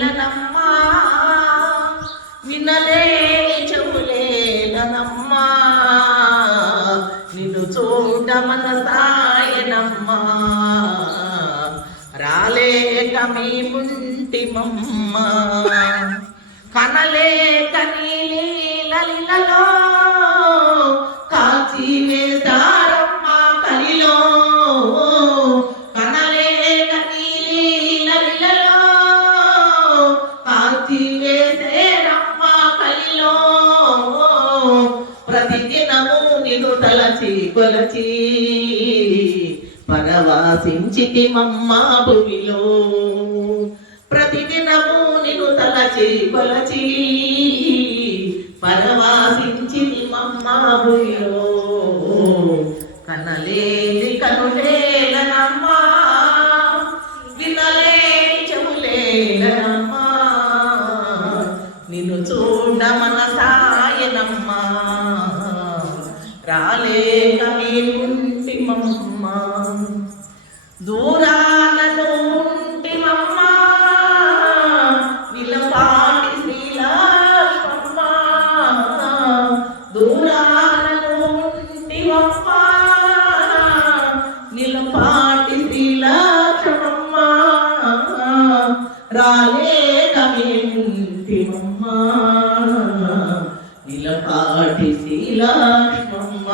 కనులేలనమ్మా వినలేని చెవులేనమ్మా నిన్ను చూడ మన సాయనమ్మా రాలేక మీ ముంటిమమ్మ కనలేక నీలీలలో కాచి కాచి వేసేరమ్మా కలిలో ప్రతిదినము నిన్ను తలచి కొలచి పరవాసించితి మమ్మ భూమిలో. ప్రతి దినము నిన్ను తలచి కొలచి పరవాసించితి మమ్మ భూమిలో. కనలే నిన్ను చూడ మన సాయనమ్మా. రాలేక మీ ఉంటిమమ్మ దూరాలను ఉంటిమమ్మ. నిలపాటి శ్రీలక్ష్మమ్మ దూరాలను ఉంటిమమ్మ. నిలపాటి శ్రీలక్ష్మమ్మ రాలేక మీ పాటి శీలాష్మమ్మ